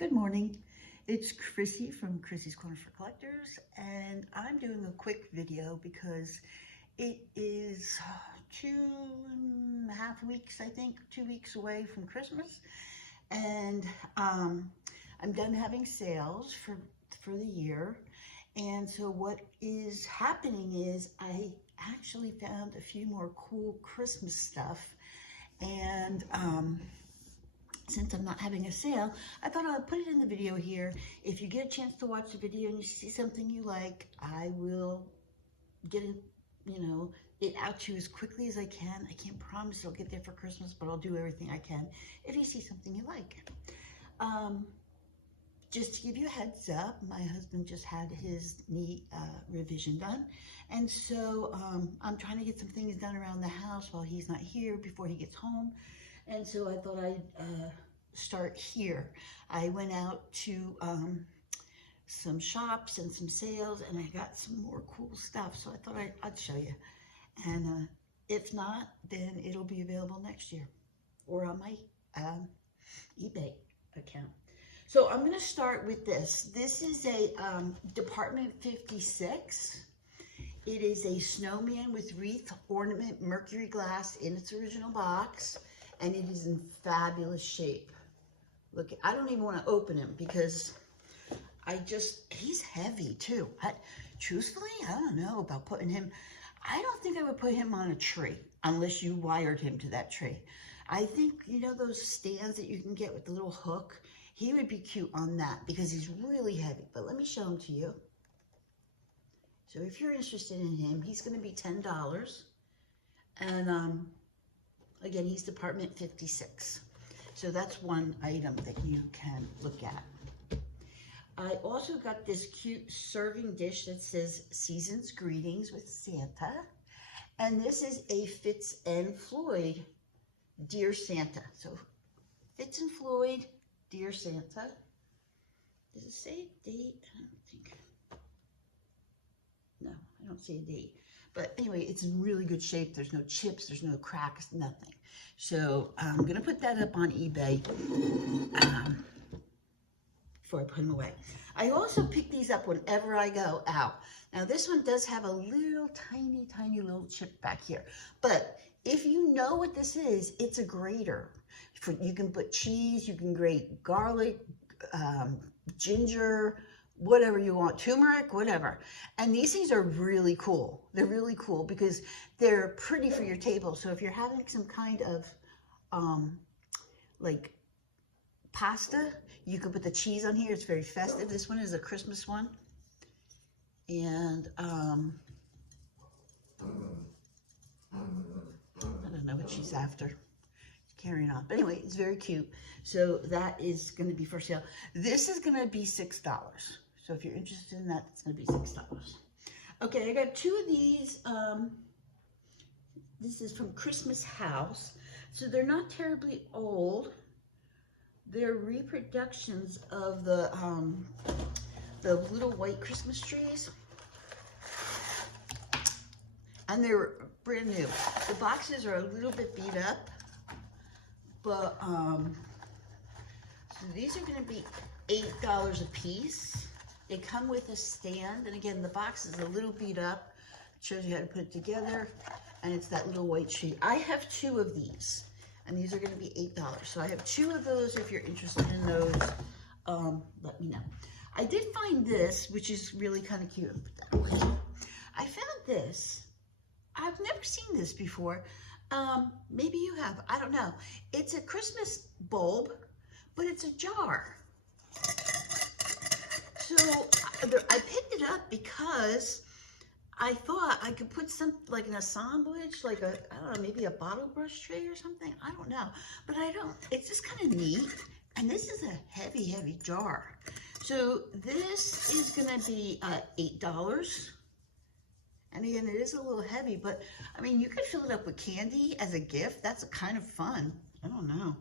Good morning. It's Chrissy from Chrissy's Corner for Collectors, and I'm doing a quick video because it is 2.5 weeks, I think, 2 weeks away from Christmas, and I'm done having sales for the year. And so what is happening is I actually found a few more cool Christmas stuff, and since I'm not having a sale, I thought I would put it in the video here. If you get a chance to watch the video and you see something you like, I will get it, it out to you as quickly as I can. I can't promise it'll get there for Christmas, but I'll do everything I can if you see something you like. Just to give you a heads up, my husband just had his knee revision done. And so I'm trying to get some things done around the house while he's not here before he gets home. And so I thought I'd start here. I went out to some shops and some sales, and I got some more cool stuff. So I thought I'd show you. And if not, then it'll be available next year or on my eBay account. So I'm going to start with this. This is a Department 56. It is a snowman with wreath, ornament, mercury glass in its original box. And it is in fabulous shape. Look, I don't even want to open him because he's heavy too. Truthfully, I don't know about putting him. I don't think I would put him on a tree unless you wired him to that tree. I think, those stands that you can get with the little hook, he would be cute on that because he's really heavy. But let me show him to you. So if you're interested in him, he's going to be $10. And again, he's Department 56. So that's one item that you can look at. I also got this cute serving dish that says Season's Greetings with Santa. And this is a Fitz and Floyd Dear Santa. So Fitz and Floyd Dear Santa. Does it say date? I don't think. No, I don't see a date. But anyway, it's in really good shape. There's no chips, there's no cracks, nothing. So I'm gonna put that up on eBay before I put them away. I also pick these up whenever I go out. Now this one does have a little tiny little chip back here. But if you know what this is, it's a grater. You can put cheese, you can grate garlic, ginger, whatever you want, turmeric, whatever. And these things are really cool. They're really cool because they're pretty for your table. So if you're having some kind of like pasta, you can put the cheese on here. It's very festive. This one is a Christmas one. And I don't know what she's after. Carrying on. But anyway, it's very cute. So that is going to be for sale. This is going to be $6. So if you're interested in that, it's going to be $6. Okay, I got two of these. This is from Christmas House. So they're not terribly old. They're reproductions of the little white Christmas trees. And they're brand new. The boxes are a little bit beat up. But, so these are going to be $8 a piece. They come with a stand, and again, the box is a little beat up. It shows you how to put it together, and it's that little white sheet. I have two of these, and these are going to be $8. So I have two of those. If you're interested in those, let me know. I did find this, which is really kind of cute. Put that away. I found this. I've never seen this before. Maybe you have, I don't know. It's a Christmas bulb, but it's a jar. So I picked it up because I thought I could put some, like an assemblage, like I don't know, maybe a bottle brush tray or something. I don't know, but I don't, it's just kind of neat. And this is a heavy jar. So this is gonna be $8. And again, it is a little heavy, but I mean, you could fill it up with candy as a gift. That's kind of fun. I don't know.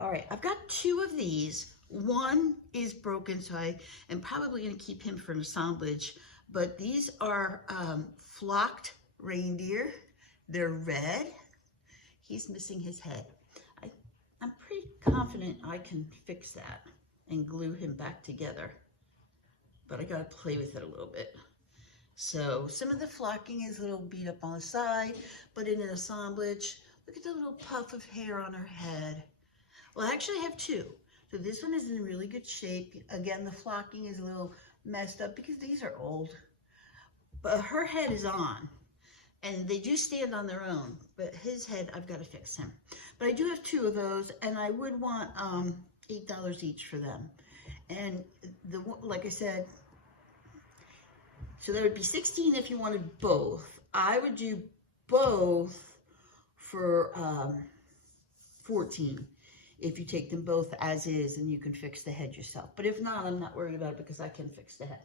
All right, I've got two of these. One is broken, so I am probably going to keep him for an assemblage. But these are flocked reindeer. They're red. He's missing his head. I'm pretty confident I can fix that and glue him back together. But I gotta play with it a little bit. So some of the flocking is a little beat up on the side, but in an assemblage, look at the little puff of hair on her head. Well, I actually have two. So this one is in really good shape. Again, the flocking is a little messed up because these are old. But her head is on. And they do stand on their own. But his head, I've got to fix him. But I do have two of those. And I would want $8 each for them. And like I said, so that would be $16 if you wanted both. I would do both for $14 if you take them both as is and you can fix the head yourself. But if not, I'm not worried about it because I can fix the head.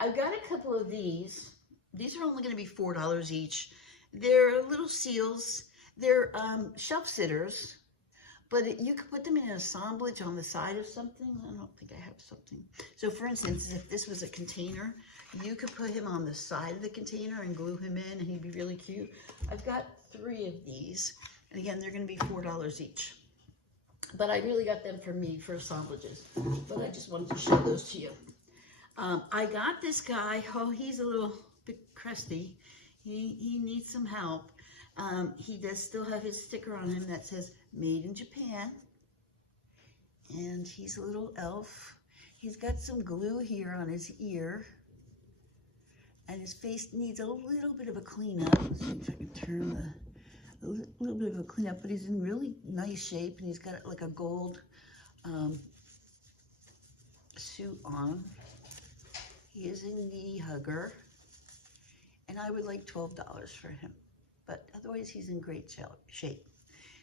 I've got a couple of these. These are only going to be $4 each. They're little seals. They're shelf sitters. But you could put them in an assemblage on the side of something. I don't think I have something. So for instance, if this was a container, you could put him on the side of the container and glue him in and he'd be really cute. I've got 3 of these. And again, they're going to be $4 each. But I really got them for me for assemblages. But I just wanted to show those to you. I got this guy. Oh, he's a little bit crusty. He needs some help. He does still have his sticker on him that says Made in Japan. And he's a little elf. He's got some glue here on his ear. And his face needs a little bit of a cleanup. Let's see if I can turn a little bit of a cleanup, but he's in really nice shape and he's got like a gold suit on. He is a knee hugger. And I would like $12 for him. But otherwise, he's in great shape.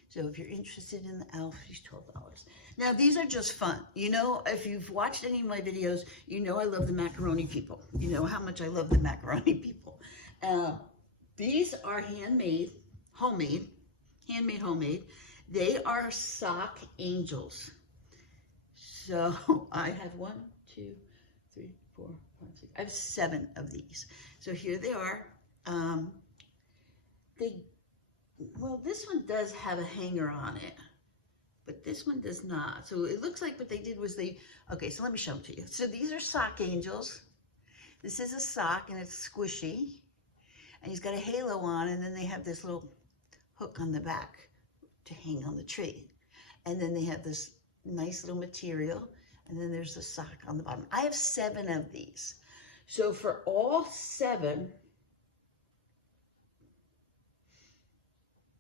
So if you're interested in the elf, he's $12. Now, these are just fun. You know, if you've watched any of my videos, you know I love the macaroni people. You know how much I love the macaroni people. These are handmade, homemade. They are sock angels. So I have 1, 2, 3, 4, 5, 6. I have 7 of these. So here they are. Well, this one does have a hanger on it, but this one does not. So it looks like what they did was okay, so let me show them to you. So these are sock angels. This is a sock and it's squishy. And he's got a halo on, and then they have this little hook on the back to hang on the tree. And then they have this nice little material, and then there's the sock on the bottom. I have 7 of these. So for all 7,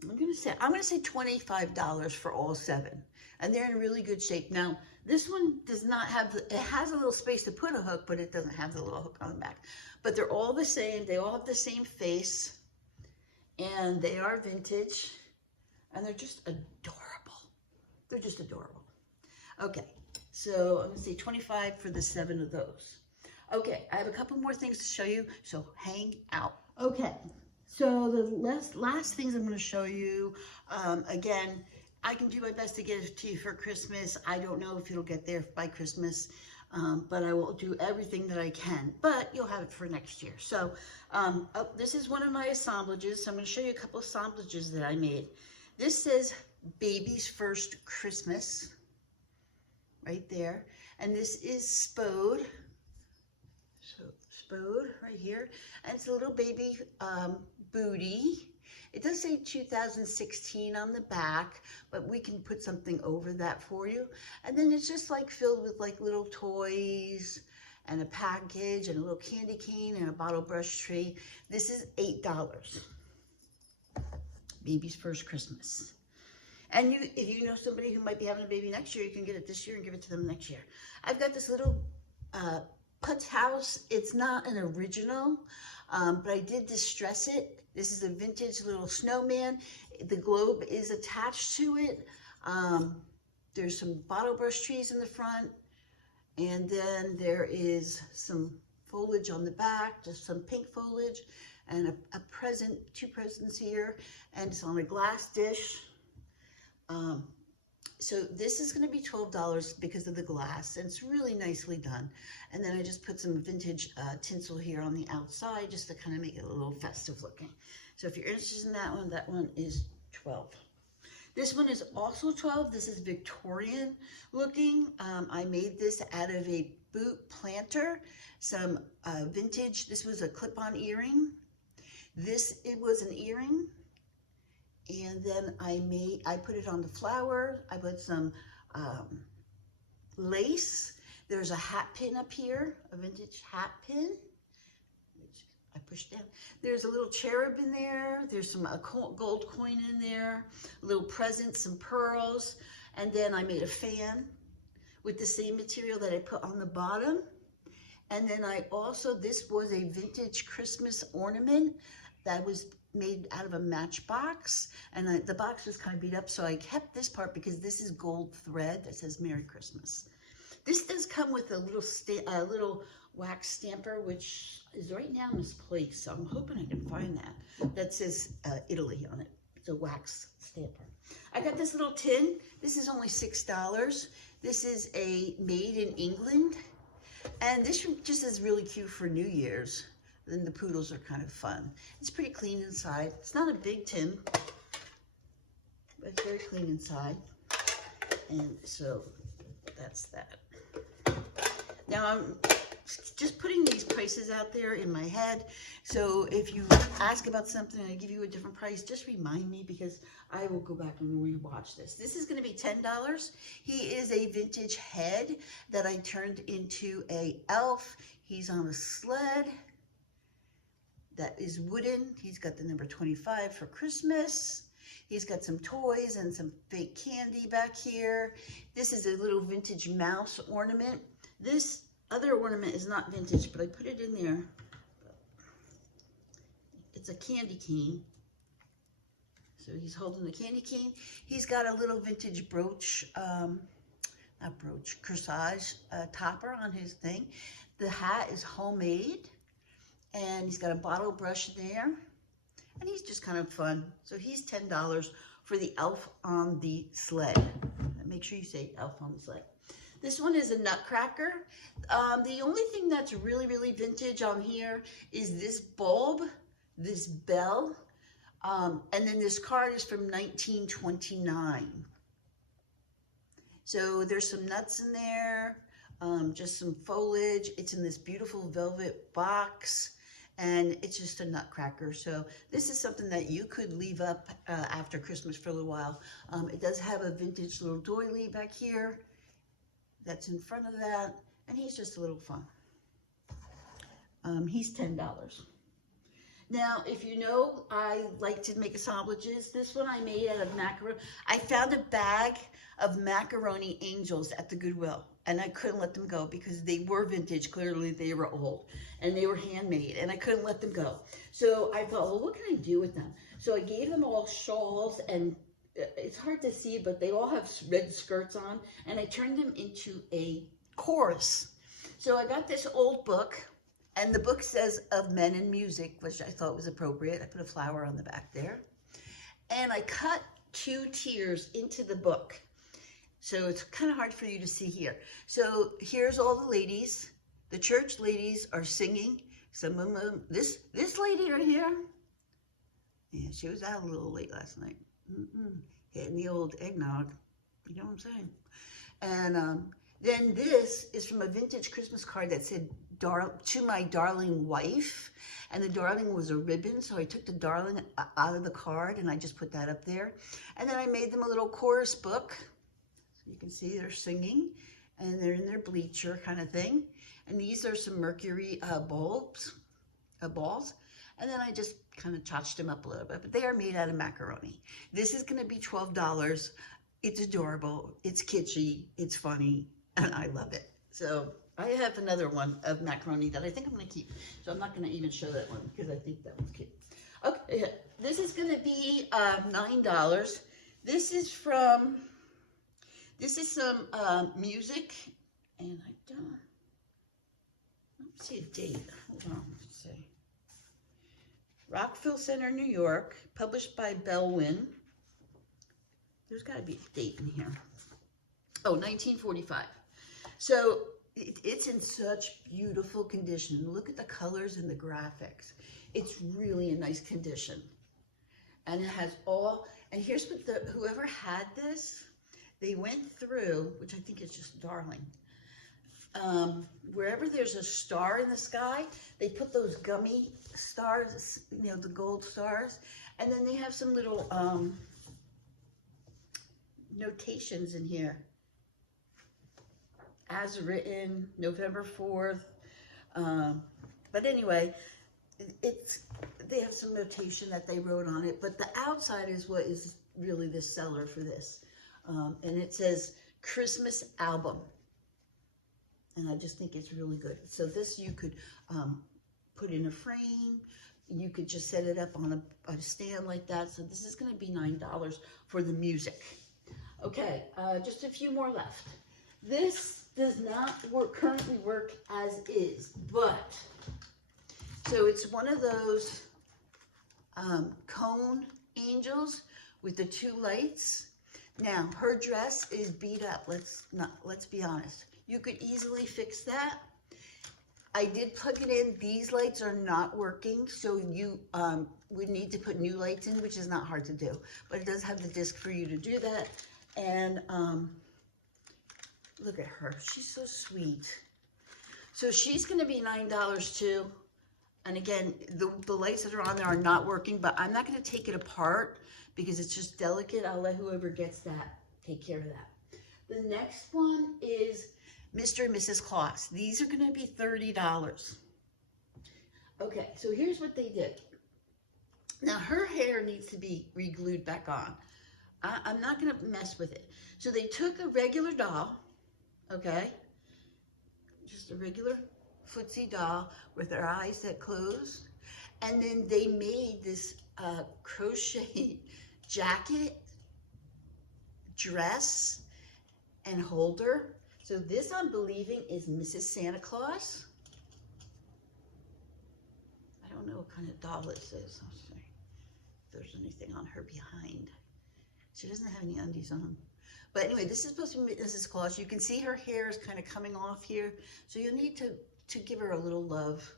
I'm gonna say $25 for all 7, and they're in really good shape. Now, this one does not have it has a little space to put a hook, but it doesn't have the little hook on the back. But they're all the same. They all have the same face, and they are vintage, and they're just adorable. They're just adorable. Okay, so I'm gonna say $25 for the 7 of those. Okay, I have a couple more things to show you, so hang out. Okay. So the last things I'm going to show you, again, I can do my best to get it to you for Christmas. I don't know if it'll get there by Christmas, but I will do everything that I can. But you'll have it for next year. So this is one of my assemblages. So I'm going to show you a couple of assemblages that I made. This says Baby's First Christmas, right there. And this is Spode. So Spode right here. And it's a little baby booty. It does say 2016 on the back, but we can put something over that for you. And then it's just like filled with like little toys and a package and a little candy cane and a bottle brush tree. This is $8. Baby's First Christmas. And if you know somebody who might be having a baby next year, you can get it this year and give it to them next year. I've got this little Putz house. It's not an original, but I did distress it. This is a vintage little snowman. The globe is attached to it. There's some bottle brush trees in the front, and then there is some foliage on the back, just some pink foliage, and a present, 2 presents here, and it's on a glass dish. So this is going to be $12 because of the glass, and it's really nicely done. And then I just put some vintage tinsel here on the outside just to kind of make it a little festive looking. So if you're interested in that one is $12. This one is also 12. This is Victorian looking. I made this out of a boot planter, some vintage. This was a clip-on earring. It was an earring. And then I put it on the flower. I put some lace. There's a hat pin up here, a vintage hat pin. I pushed down. There's a little cherub in there. There's some gold coin in there, a little present, some pearls. And then I made a fan with the same material that I put on the bottom. And then this was a vintage Christmas ornament that was made out of a matchbox. And the box was kind of beat up, so I kept this part because this is gold thread that says Merry Christmas. This does come with a little wax stamper, which is right now misplaced, so I'm hoping I can find that says Italy on it. It's a wax stamper. I got this little tin. This is only $6. This is made in England, and this just is really cute for New Year's. Then the poodles are kind of fun. It's pretty clean inside. It's not a big tin, but it's very clean inside. And so that's that. Now I'm just putting these prices out there in my head. So if you ask about something and I give you a different price, just remind me, because I will go back and rewatch this. This is going to be $10. He is a vintage head that I turned into a elf. He's on a sled that is wooden. He's got the number 25 for Christmas. He's got some toys and some fake candy back here. This is a little vintage mouse ornament. This other ornament is not vintage, but I put it in there. It's a candy cane. So he's holding the candy cane. He's got a little vintage brooch, corsage topper on his thing. The hat is homemade, and he's got a bottle brush there, and he's just kind of fun. So he's $10 for the elf on the sled. Make sure you say elf on the sled. This one is a nutcracker. The only thing that's really, really vintage on here is this bulb, this bell, and then this card is from 1929. So there's some nuts in there, just some foliage. It's in this beautiful velvet box, and it's just a nutcracker. So this is something that you could leave up after Christmas for a little while. It does have a vintage little doily back here that's in front of that, and he's just a little fun. He's $10. Now, if you know, I like to make assemblages. This one I made out of macaroni. I found a bag of macaroni angels at the Goodwill, and I couldn't let them go because they were vintage. Clearly, they were old, and they were handmade, and I couldn't let them go. So I thought, well, what can I do with them? So I gave them all shawls, and it's hard to see, but they all have red skirts on, and I turned them into a chorus. So I got this old book, and the book says Of Men and Music, which I thought was appropriate. I put a flower on the back there, and I cut 2 tiers into the book. So it's kind of hard for you to see here. So here's all the ladies. The church ladies are singing. Some of them, this lady right here, yeah, she was out a little late last night. Hitting the old eggnog, you know what I'm saying? And then this is from a vintage Christmas card that said, to my darling wife, and the darling was a ribbon, so I took the darling out of the card and I just put that up there. And then I made them a little chorus book. So you can see they're singing, and they're in their bleacher kind of thing. And these are some mercury balls. And then I just kind of touched them up a little bit, but they are made out of macaroni. This is going to be $12. It's adorable. It's kitschy. It's funny, and I love it. So I have another one of macaroni that I think I'm going to keep. So I'm not going to even show that one because I think that one's cute. Okay, this is going to be $9. This is some music, and I don't see a date. Hold on, let's see. Rockville Center, New York, published by Bellwin. There's got to be a date in here. Oh, 1945. So it's in such beautiful condition. Look at the colors and the graphics. It's really in nice condition. And it has all, And here's what whoever had this, they went through, which I think is just darling. Wherever there's a star in the sky, they put those gummy stars, you know, the gold stars, and then they have some little notations in here. As written, November 4th. But anyway, they have some notation that they wrote on it, but the outside is what is really the seller for this. And it says Christmas album. And I just think it's really good. So this you could put in a frame. You could just set it up on a stand like that. So this is going to be $9 for the music. Okay, just a few more left. This does not currently work as is, but so it's one of those cone angels with the 2 lights. Now her dress is beat up. Let's be honest. You could easily fix that. I did plug it in. These lights are not working, so you would need to put new lights in, which is not hard to do. But it does have the disc for you to do that. And look at her. She's so sweet. So she's going to be $9 too. And again, the lights that are on there are not working, but I'm not going to take it apart because it's just delicate. I'll let whoever gets that take care of that. The next one is Mr. and Mrs. Claus. These are going to be $30. Okay, so here's what they did. Now her hair needs to be re-glued back on. I'm not going to mess with it. So they took a regular doll, okay, just a regular footsie doll with her eyes that closed, and then they made this crochet jacket, dress, and holder. So this, I'm believing, is Mrs. Santa Claus. I don't know what kind of doll this is. Let's see if there's anything on her behind. She doesn't have any undies on. But anyway, this is supposed to be Mrs. Claus. You can see her hair is kind of coming off here. So you'll need to give her a little love.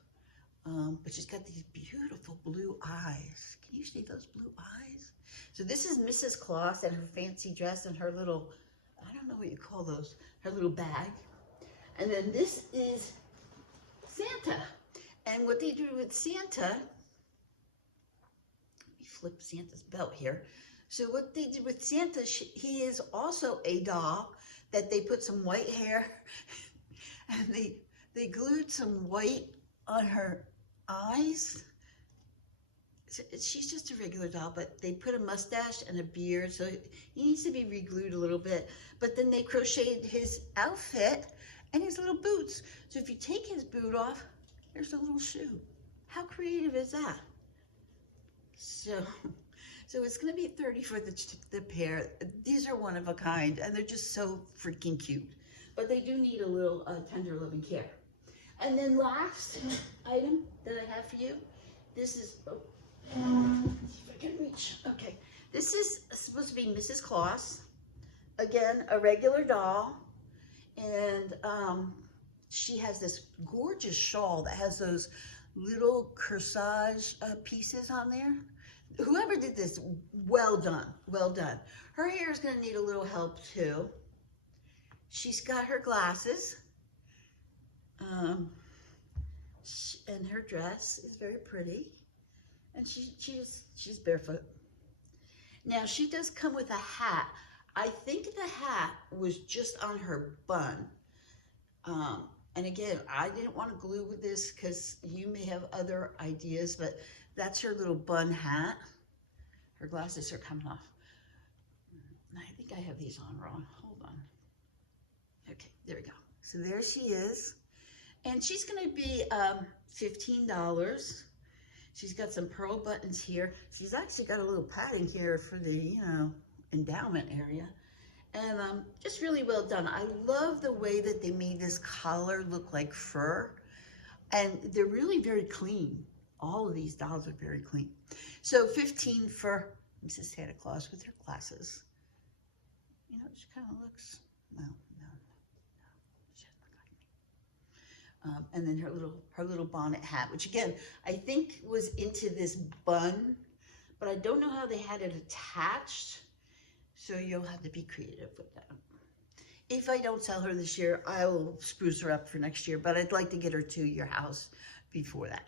But she's got these beautiful blue eyes. Can you see those blue eyes? So this is Mrs. Claus and her fancy dress and her little, I don't know what you call those, her little bag. And then this is Santa. And what they do with Santa, let me flip Santa's belt here. So what they did with Santa, he is also a doll that they put some white hair and they glued some white on her eyes. She's just a regular doll, but they put a mustache and a beard, so he needs to be re-glued a little bit. But then they crocheted his outfit and his little boots. So if you take his boot off, there's a little shoe. How creative is that? So it's going to be $30 for the pair. These are one of a kind, and they're just so freaking cute. But they do need a little tender loving care. And then last item that I have for you, this is, let's see if I can reach. Okay, this is supposed to be Mrs. Claus. Again, a regular doll. And she has this gorgeous shawl that has those little corsage pieces on there. Whoever did this, well done, well done. Her hair is going to need a little help too. She's got her glasses, and her dress is very pretty, and she's barefoot. Now she does come with a hat. I think the hat was just on her bun. And again, I didn't want to glue with this because you may have other ideas, but that's her little bun hat. Her glasses are coming off. I think I have these on wrong. Hold on. Okay, there we go. So there she is. And she's going to be $15. She's got some pearl buttons here. She's actually got a little padding here for the, endowment area. And just really well done. I love the way that they made this collar look like fur. And they're really very clean. All of these dolls are very clean. So $15 for Mrs. Santa Claus with her glasses. You know, she kind of looks, no, she doesn't look like me. And then her little bonnet hat, which again, I think was into this bun, but I don't know how they had it attached. So you'll have to be creative with that. If I don't sell her this year, I will spruce her up for next year, but I'd like to get her to your house before that.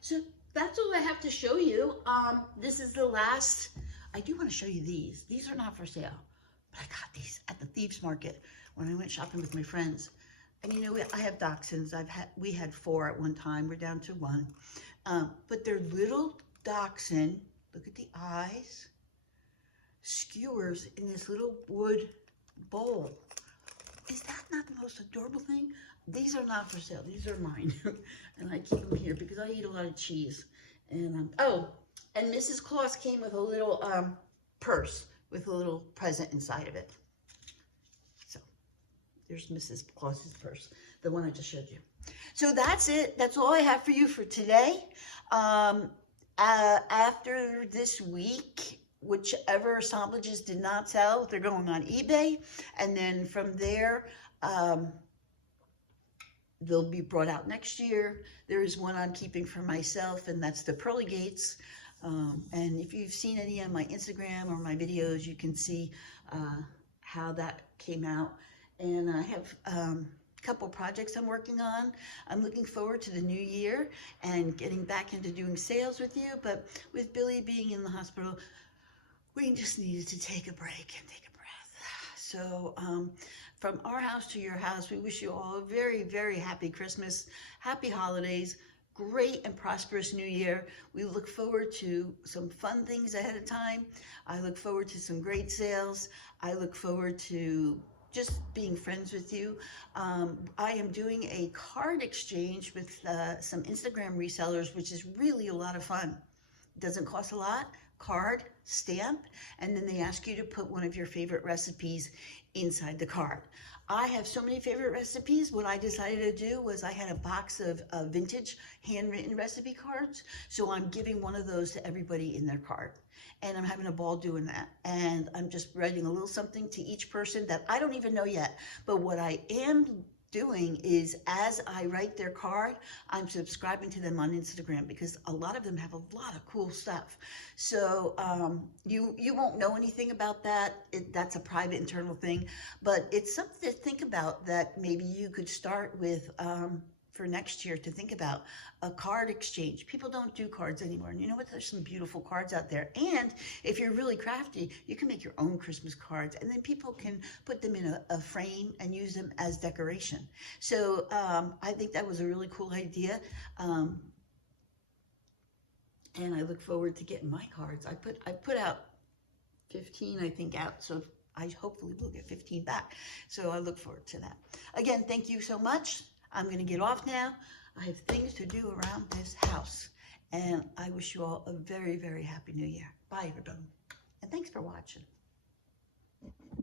So that's all I have to show you. This is the last. I do want to show you these. These are not for sale, but I got these at the Thieves Market when I went shopping with my friends. And you know, I have dachshunds. We had 4 at one time. We're down to 1. But they're little dachshund. Look at the eyes. Skewers in this little wood bowl. Is that not the most adorable thing? These are not for sale. These are mine. And I keep them here because I eat a lot of cheese. And oh, and Mrs. Claus came with a little purse with a little present inside of it. So there's Mrs. Claus's purse, the one I just showed you. So that's it. That's all I have for you for today. After this week, whichever assemblages did not sell, they're going on eBay. And then from there, they'll be brought out next year. There is one I'm keeping for myself, and that's the Pearly Gates. And if you've seen any of my Instagram or my videos, you can see how that came out. And I have couple projects I'm working on. I'm looking forward to the new year and getting back into doing sales with you. But with Billy being in the hospital, we just needed to take a break and take a breath. So from our house to your house, we wish you all a very, very happy Christmas, happy holidays, great and prosperous new year. We look forward to some fun things ahead of time. I look forward to some great sales. I look forward to just being friends with you. I am doing a card exchange with some Instagram resellers, which is really a lot of fun. It doesn't cost a lot. Card, stamp, and then they ask you to put one of your favorite recipes inside the card. I have so many favorite recipes. What I decided to do was I had a box of vintage handwritten recipe cards. So I'm giving one of those to everybody in their card. And I'm having a ball doing that. And I'm just writing a little something to each person that I don't even know yet. But what I am doing is, as I write their card, I'm subscribing to them on Instagram because a lot of them have a lot of cool stuff. So you won't know anything about that. That's a private internal thing, but it's something to think about that maybe you could start with for next year, to think about a card exchange. People don't do cards anymore. And you know what? There's some beautiful cards out there. And if you're really crafty, you can make your own Christmas cards, and then people can put them in a frame and use them as decoration. So I think that was a really cool idea. And I look forward to getting my cards. I put out 15, I think, out. So I hopefully will get 15 back. So I look forward to that. Again, thank you so much. I'm going to get off now. I have things to do around this house. And I wish you all a very, very happy new year. Bye, everybody. And thanks for watching.